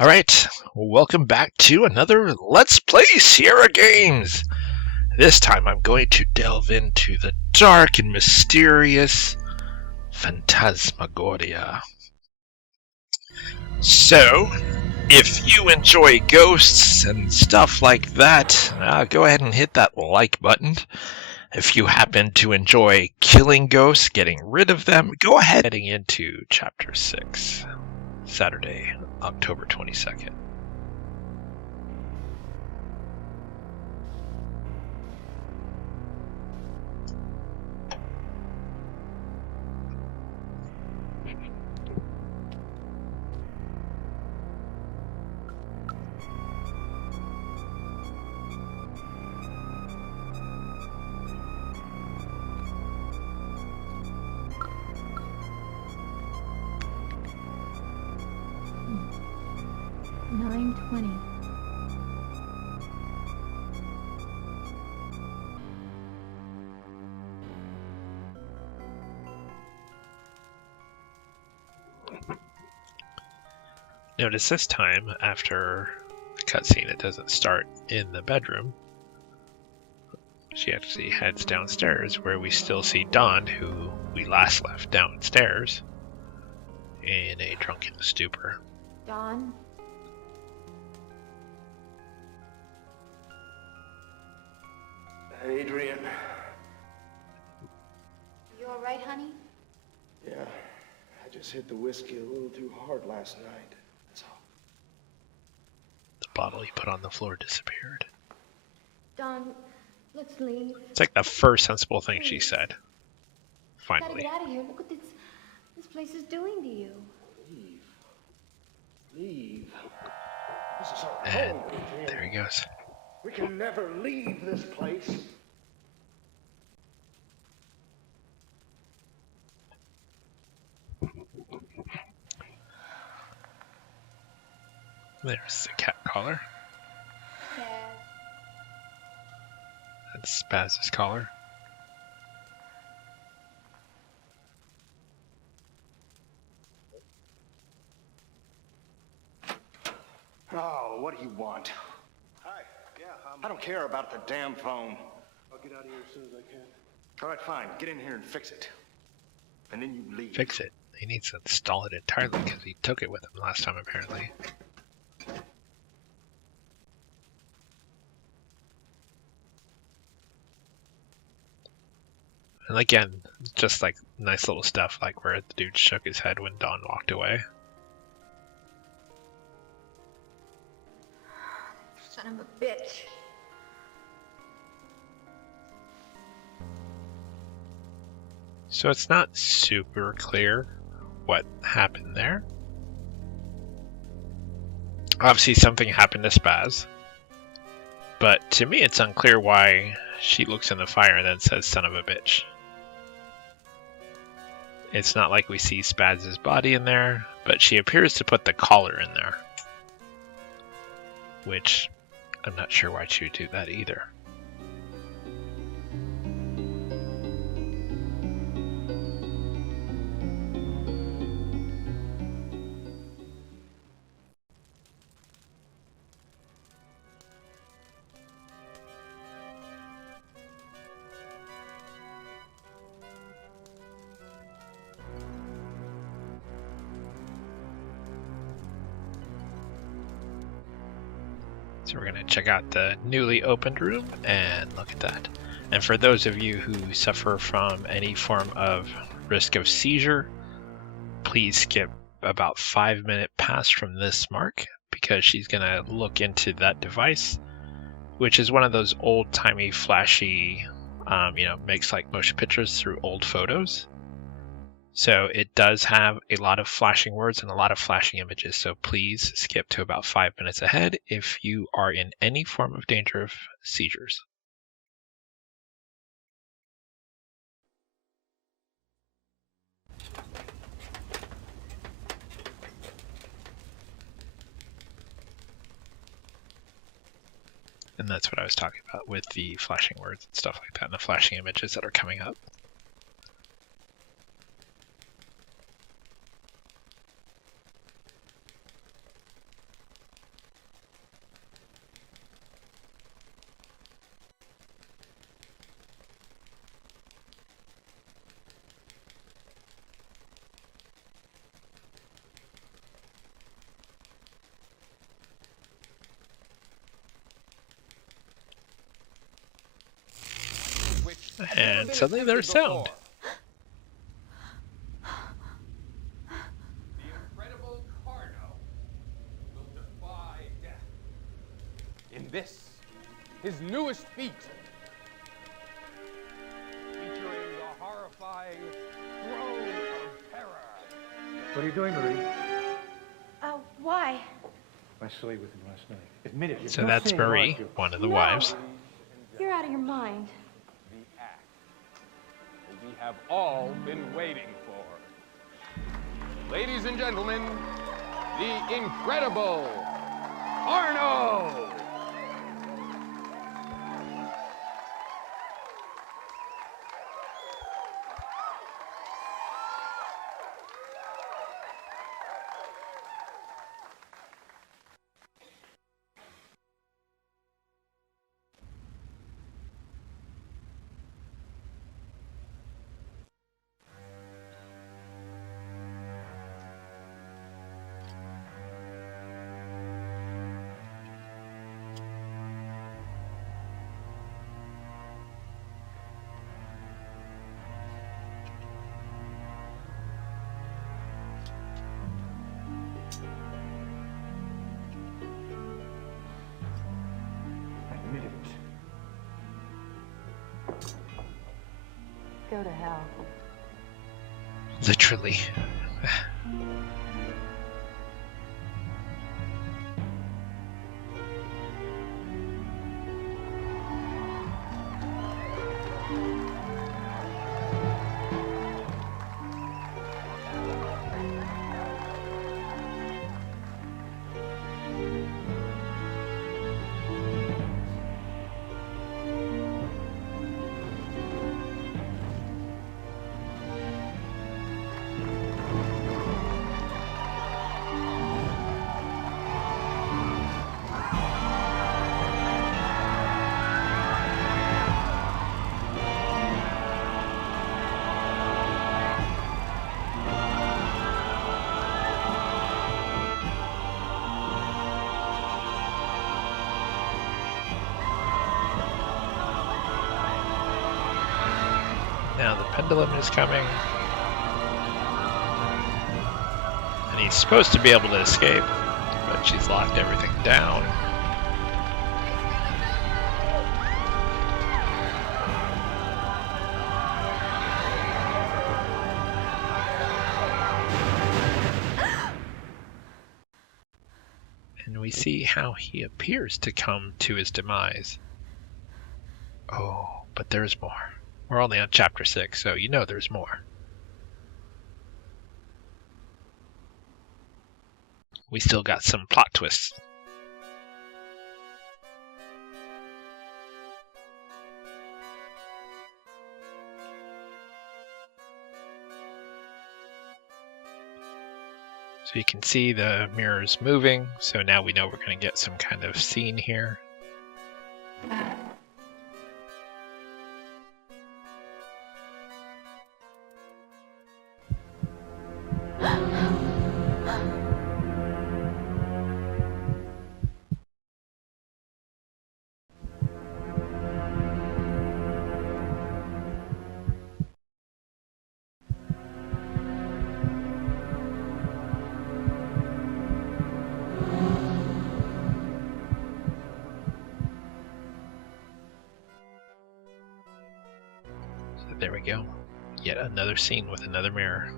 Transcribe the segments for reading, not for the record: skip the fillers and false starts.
Alright, welcome back to another Let's Play Sierra Games! This time I'm going to delve into the dark and mysterious Phantasmagoria. So, if you enjoy ghosts and stuff like that, go ahead and hit that like button. If you happen to enjoy killing ghosts, getting rid of them, go ahead heading into Chapter 6, Saturday, October 22nd. Notice this time, after the cutscene, it doesn't start in the bedroom. She actually heads downstairs, where we still see Dawn, who we last left downstairs, in a drunken stupor. Dawn? Adrian. You alright, honey? Yeah, I just hit the whiskey a little too hard last night. That's all. The bottle he put on the floor disappeared. Dawn, let's leave. It's like the first sensible thing she said. Finally. Gotta get out of here. Look what this place is doing to you. Leave. Leave. This is our And home, Adrian. there he goes. We can never leave this place. There's the cat collar. Dad. That's Spaz's collar. Oh, what do you want? Hi. Yeah, I don't care about the damn phone. I'll get out of here as soon as I can. All right, fine. Get in here and fix it. And then you leave. Fix it. He needs to install it entirely because he took it with him last time, apparently. And again, just like nice little stuff, like where the dude shook his head when Dawn walked away. Son of a bitch. So it's not super clear what happened there. Obviously something happened to Spaz. But to me it's unclear why she looks in the fire and then says son of a bitch. It's not like we see Spaz's body in there, but she appears to put the collar in there. Which, I'm not sure why she would do that either. So we're going to check out the newly opened room and look at that. And for those of you who suffer from any form of risk of seizure, please skip about 5 minutes past from this mark because she's going to look into that device, which is one of those old-timey flashy, makes like motion pictures through old photos. So it does have a lot of flashing words and a lot of flashing images, so please skip to about 5 minutes ahead if you are in any form of danger of seizures. And that's what I was talking about with the flashing words and stuff like that, and the flashing images that are coming up. And suddenly there's sound. The incredible Carno will defy death. In this, his newest feat, featuring the horrifying Throne of Terror. What are you doing, Marie? Why? I slept with him last night. Admit it. So that's Marie, one of the wives. You're out of your mind. The act that we have all been waiting for. Ladies and gentlemen, the incredible Arno! Admit it. Go to hell. Literally. Now the pendulum is coming. And he's supposed to be able to escape, but she's locked everything down. And we see how he appears to come to his demise. Oh, but there's more. We're only on chapter 6, so you know there's more. We still got some plot twists. So you can see the mirrors moving, so now we know we're going to get some kind of scene here. There we go. Yet another scene with another mirror.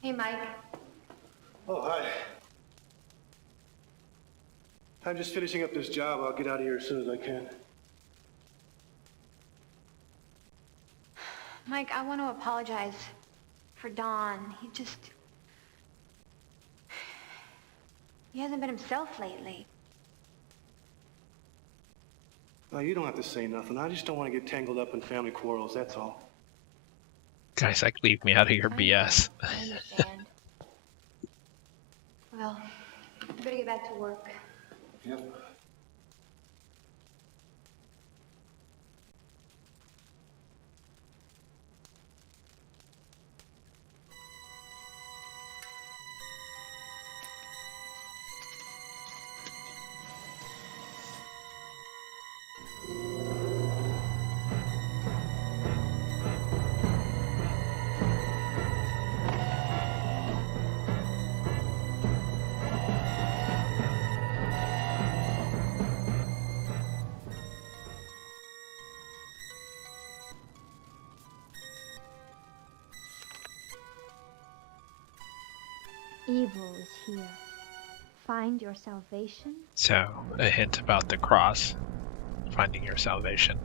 Hey, Mike. Oh, hi. I'm just finishing up this job. I'll get out of here as soon as I can. Mike, I want to apologize for Don. He hasn't been himself lately. No, you don't have to say nothing. I just don't want to get tangled up in family quarrels, that's all. Guys, like, leave me out of your I BS. know, I understand. Well, I better get back to work. Yep. Evil is here. Find your salvation. So, a hint about the cross, finding your salvation.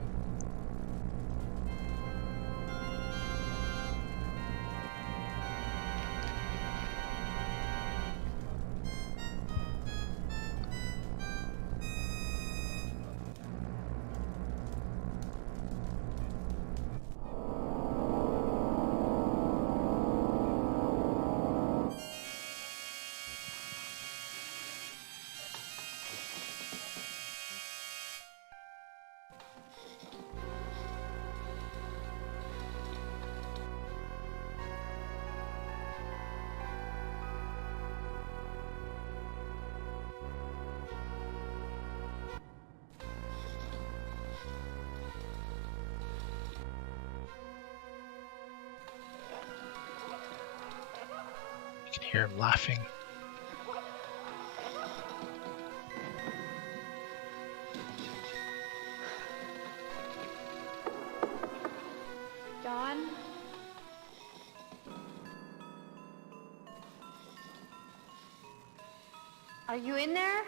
You can hear him laughing. Don? Are you in there?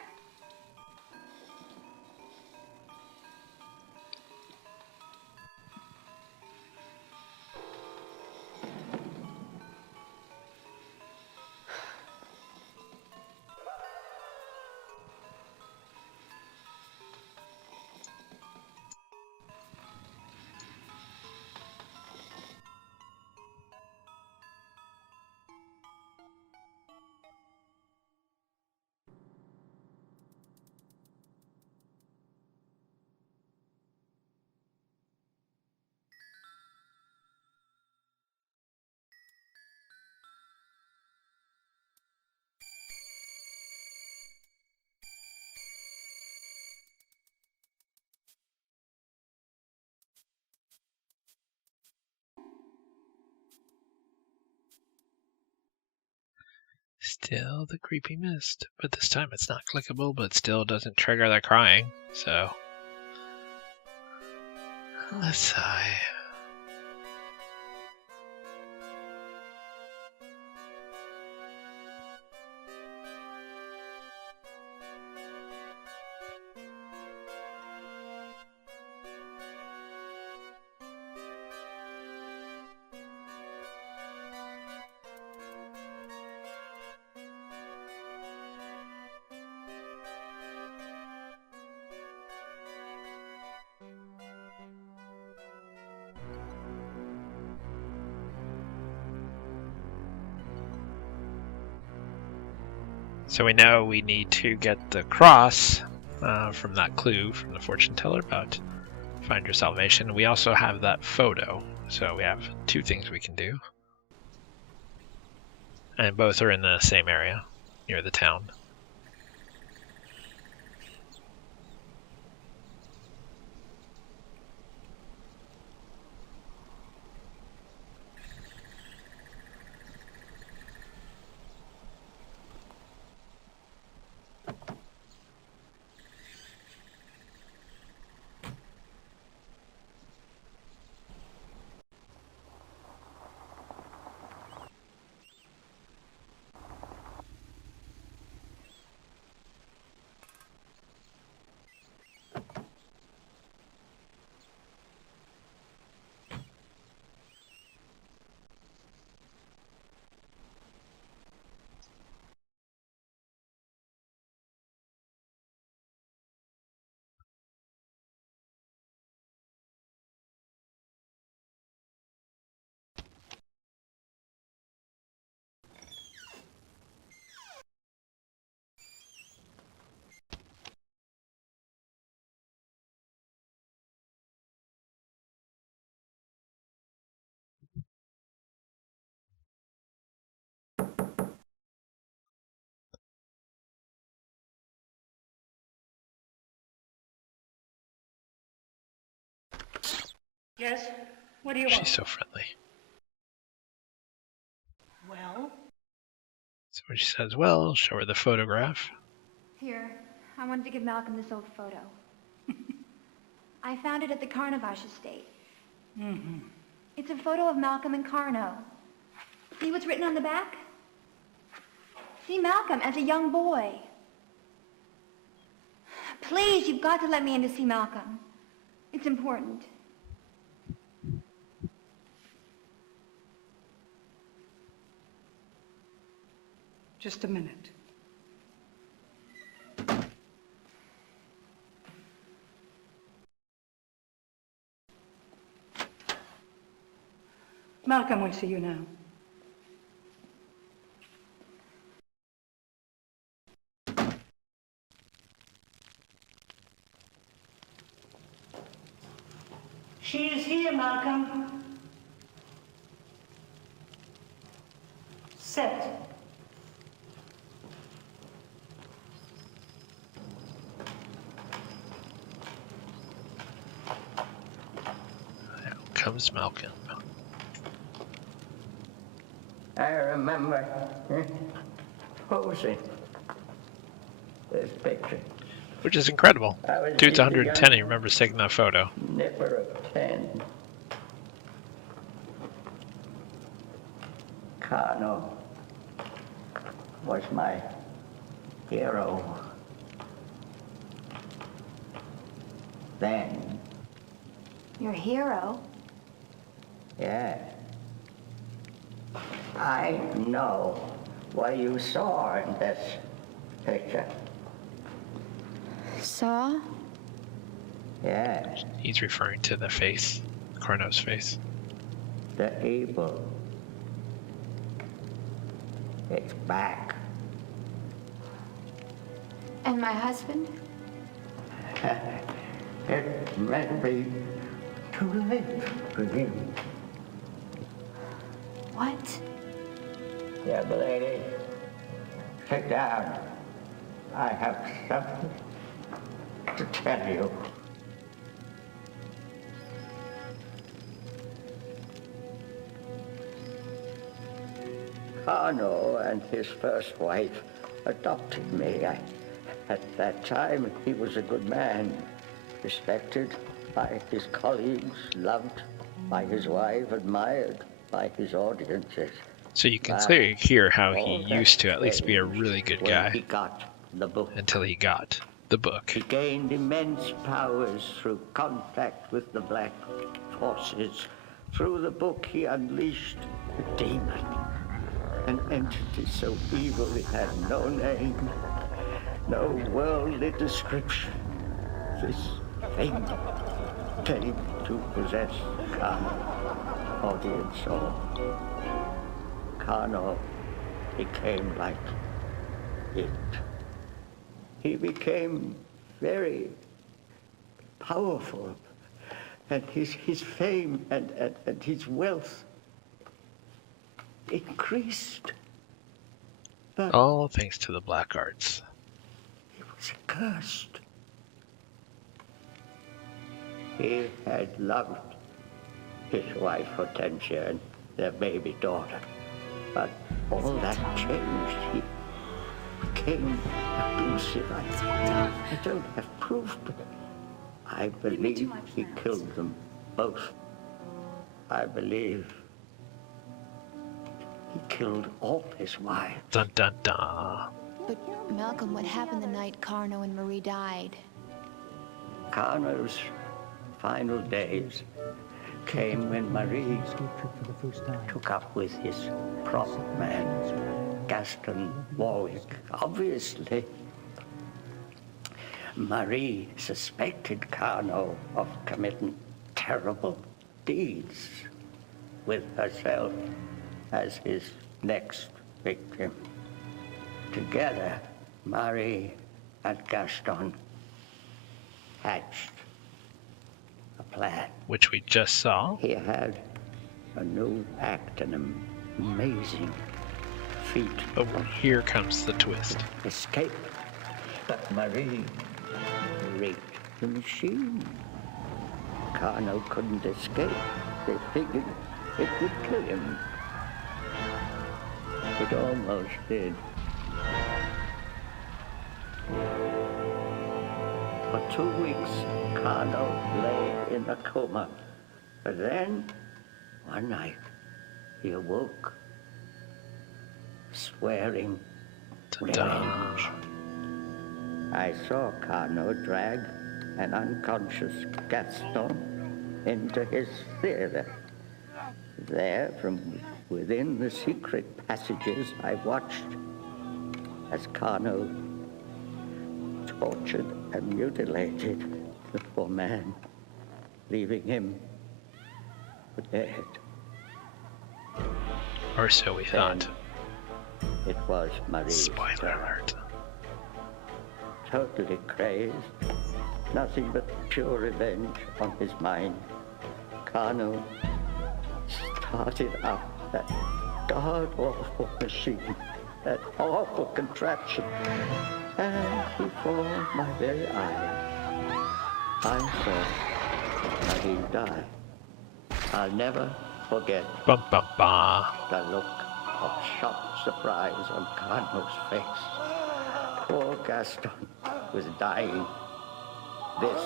Still the creepy mist, but this time it's not clickable, but still doesn't trigger the crying, so let's sigh. So we know we need to get the cross from that clue from the fortune teller about find your salvation. We also have that photo, so we have two things we can do. And both are in the same area, near the town. Yes? What do you She's want? so friendly. Well? So when she says, well, show her the photograph. Here, I wanted to give Malcolm this old photo. I found it at the Carnavash estate. Mm-hmm. It's a photo of Malcolm and Carno. See what's written on the back? See Malcolm as a young boy. Please, you've got to let me in to see Malcolm. It's important. Just a minute. Malcolm will see you now. She is here, Malcolm. Set. Now comes Malcolm. I remember posing this picture. Which is incredible. I was Dude's a 110, he young remembers taking that photo. Nipper of 10. Carno was my hero. Then, Your hero? yeah. I know what you saw in this picture. Saw? Yeah, He's referring to the face, Carno's face. the evil. It's back. And my husband? It may be too late for him. What? Young lady, sit down. I have something to tell you. Carno and his first wife adopted me. At that time, he was a good man, respected by his colleagues, loved by his wife, admired by his audiences. So you can But clearly hear how he all that used to at least be a changed really good when guy he got the book. until he got the book. He gained immense powers through contact with the black forces. Through the book, he unleashed a demon, an entity so evil it had no name, no worldly description. This thing came to possess Carno, body and soul. Carno became like it. He became very powerful, and his fame and his wealth increased. But All thanks to the black arts. he was cursed. He had loved his wife Hortensia and their baby daughter, but all that changed. He became abusive. I don't have proof, but I believe he killed them both. I believe he killed all his wives. Dun dun dun. But Malcolm, what happened the night Carno and Marie died? Carno's final days came when Marie took up with his prop man, Gaston Warwick. Obviously, Marie suspected Carno of committing terrible deeds with herself as his next victim. Together, Marie and Gaston hatched a plan. Which we just saw. He had a new act, an amazing feat. But here comes the twist. Carno couldn't escape, they figured it would kill him. It almost did. For 2 weeks, Carno lay in a coma. But then, one night, he awoke, swearing revenge. I saw Carno drag an unconscious Gaston into his theater. There, from within the secret passages, I watched as Carno tortured and mutilated the poor man, leaving him for dead. Or so we thought. It was Marie's Spoiler turn. alert. Totally crazed, nothing but pure revenge on his mind, Carno started up that god-awful machine, that awful contraption, and before my very eyes, I saw Marie die. I'll never forget Bum bum ba. the look of shocked surprise on Carno's face. Poor Gaston was dying. This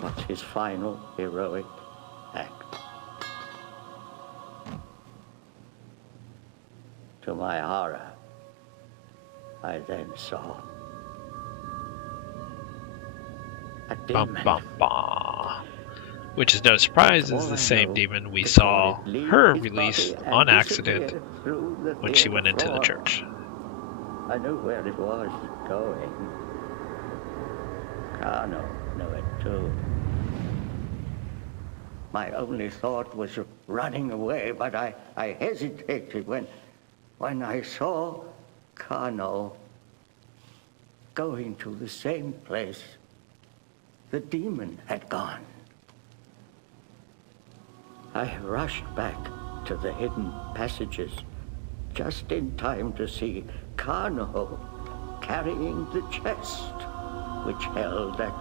was his final heroic act. To my horror, I then saw a Bum demon. bum ba. Which is no surprise, is the same demon we Before saw it leave her his release body and on accident disappear through the when she went into the floor. church. I knew where it was going. Carno knew it too. My only thought was of running away, but I hesitated when I saw Carno going to the same place the demon had gone. I rushed back to the hidden passages, just in time to see Carno carrying the chest which held that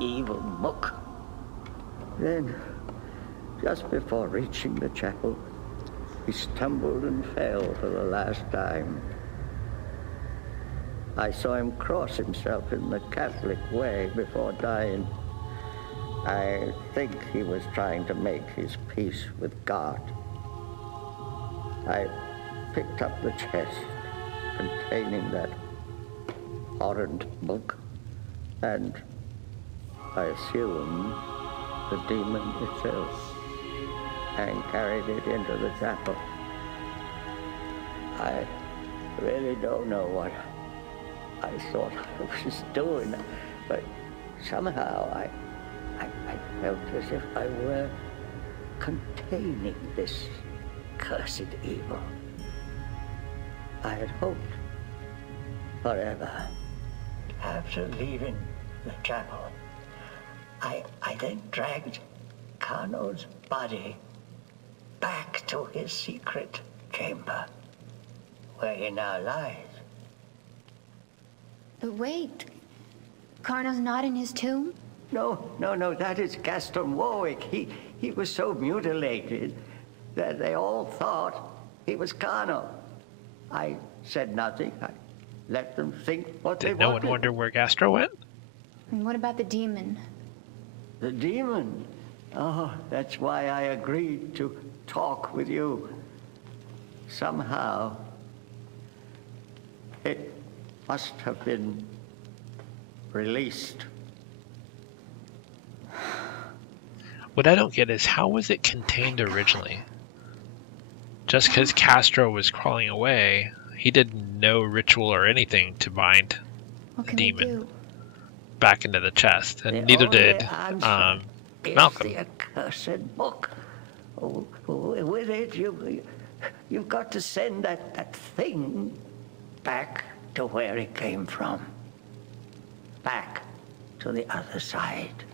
evil book. Then, just before reaching the chapel, he stumbled and fell for the last time. I saw him cross himself in the Catholic way before dying. I think he was trying to make his peace with God. I picked up the chest containing that horrid book, and I assumed the demon itself, and carried it into the chapel. I really don't know what I thought I was doing, but somehow I felt as if I were containing this cursed evil. I had hoped forever. After leaving the chapel, I then dragged Carno's body back to his secret chamber, where he now lies. But wait, Carno's not in his tomb? No, that is Gaston Warwick. He was so mutilated that they all thought he was Carno. I said nothing. I let them think what they Did no wanted. one wonder where Gastro went? And what about the demon? The demon? Oh, that's why I agreed to talk with you. Somehow, it must have been released. What I don't get is how was it contained originally? Just because Castro was crawling away, he did no ritual or anything to bind What the can we demon do? back into the chest, and The neither only did answer is Malcolm. the accursed book. Oh, with it, you've got to send that thing back to where it came from. Back to the other side.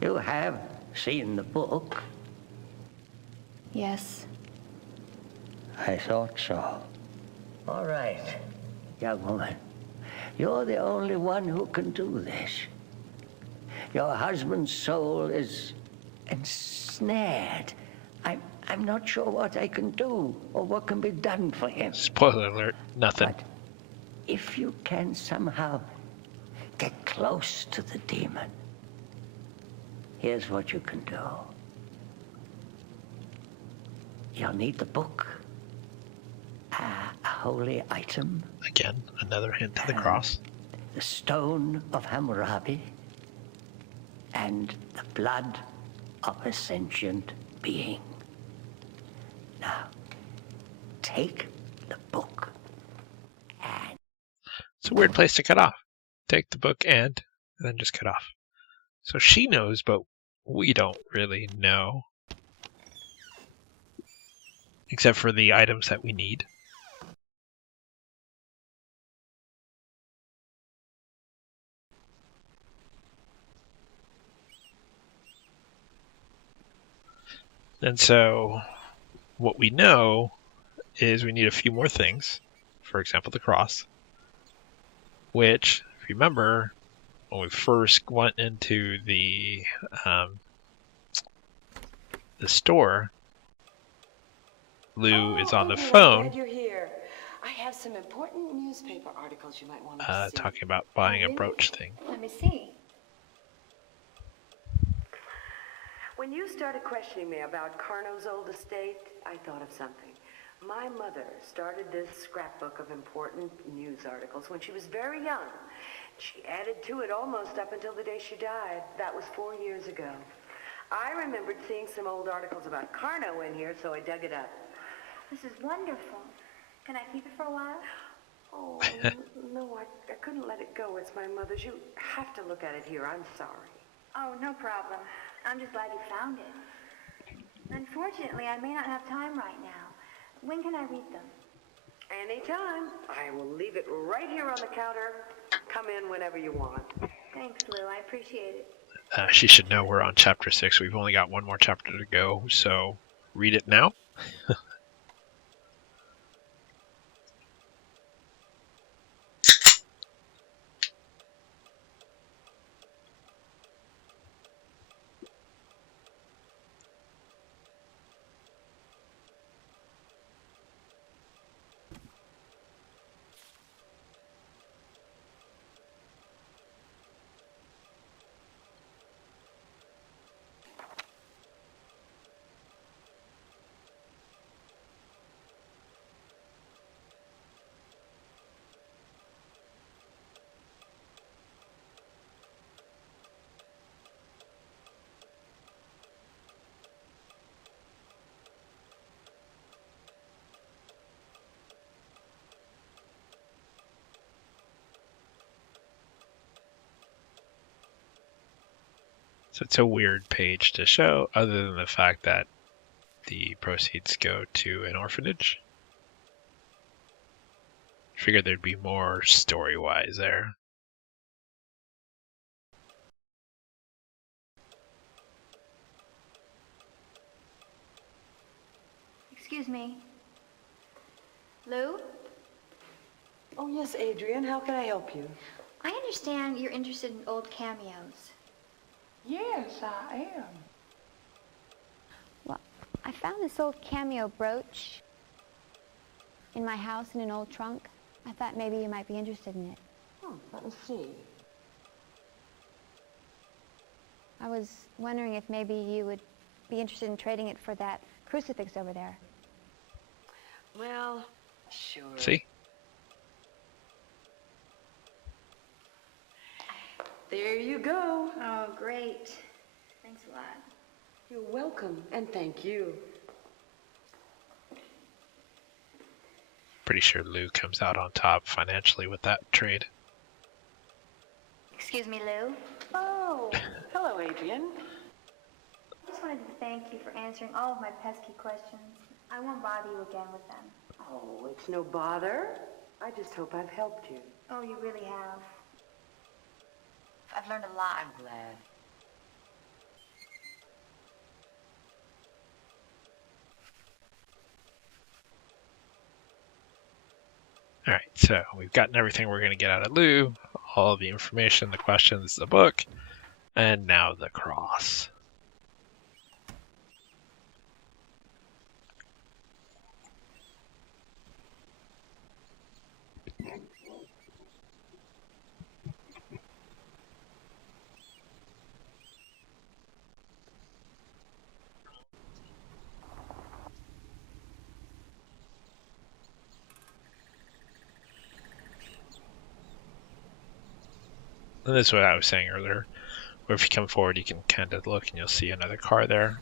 You have seen the book. Yes. I thought so. All right, young woman. You're the only one who can do this. Your husband's soul is ensnared. I'm not sure what I can do or what can be done for him. Spoiler alert, nothing. But if you can somehow get close to the demon, here's what you can do. You'll need the book, a holy item. Again, another hint to the cross. The stone of Hammurabi, and the blood of a sentient being. Now, take the book and... It's a weird place to cut off. Take the book and then just cut off. So she knows, but we don't really know. Except for the items that we need. And so what we know is we need a few more things. For example, the cross. Which, if you remember, when we first went into the store, Lou is on the phone. I'm glad you're here. I have some important newspaper articles you might want to see. Talking about buying a brooch thing. Let me see. When you started questioning me about Carno's old estate, I thought of something. My mother started this scrapbook of important news articles when she was very young. She added to it almost up until the day she died. That was 4 years ago. I remembered seeing some old articles about Carno in here, so I dug it up. This is wonderful. Can I keep it for a while? Oh, no, I couldn't let it go. It's my mother's. You have to look at it here. I'm sorry. Oh, no problem. I'm just glad you found it. Unfortunately, I may not have time right now. When can I read them? Anytime. I will leave it right here on the counter. Come in whenever you want. Thanks, Lou. I appreciate it. She should know we're on chapter 6. We've only got one more chapter to go, so read it now. So it's a weird page to show, other than the fact that the proceeds go to an orphanage. Figured there'd be more story-wise there. Excuse me. Lou? Oh, yes, Adrian. How can I help you? I understand you're interested in old cameos. Yes, I am. Well, I found this old cameo brooch in my house in an old trunk. I thought maybe you might be interested in it. Oh, let me see. I was wondering if maybe you would be interested in trading it for that crucifix over there. Well, sure. See? There you go. Oh, great. Thanks a lot. You're welcome, and thank you. Pretty sure Lou comes out on top financially with that trade. Excuse me, Lou. Oh, hello, Adrian. I just wanted to thank you for answering all of my pesky questions. I won't bother you again with them. Oh, it's no bother. I just hope I've helped you. Oh, you really have. I've learned a lot. I'm glad. Alright, so we've gotten everything we're going to get out of Lou, all the information, the questions, the book, And now the cross. And this is what I was saying earlier, where if you come forward, you can kind of look and you'll see another car there.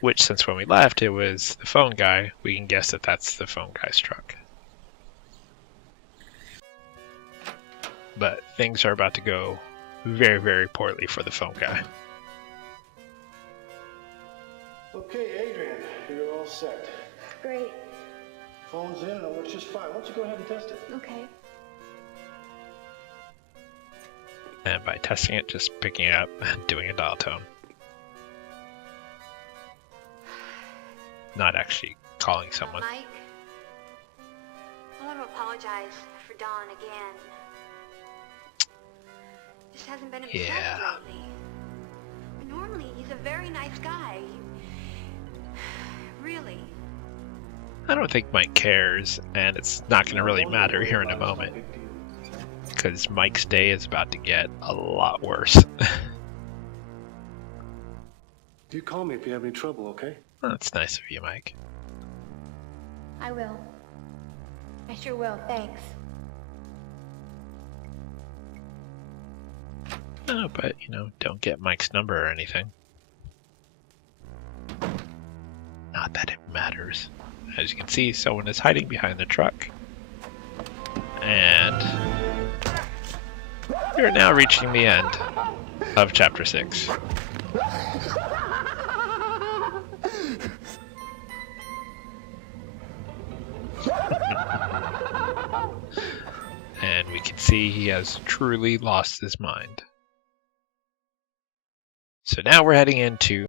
Which, since when we left, it was the phone guy, we can guess that that's the phone guy's truck. But things are about to go very, very poorly for the phone guy. Okay, Adrian, you're all set. Great. Phone's in and it works just fine. Why don't you go ahead and test it? Okay. And by testing it, just picking it up and doing a dial tone. Not actually calling someone. Mike, I want to apologize for Don again. Just hasn't been himself lately. Normally, he's a very nice guy. Really. I don't think Mike cares, and it's not going to really matter here in a moment. Because Mike's day is about to get a lot worse. You call me if you have any trouble, okay? That's nice of you, Mike. I will. I sure will, thanks. Oh, but, you know, don't get Mike's number or anything. Not that it matters. As you can see, someone is hiding behind the truck. And we are now reaching the end of Chapter 6. And we can see he has truly lost his mind. So now we're heading into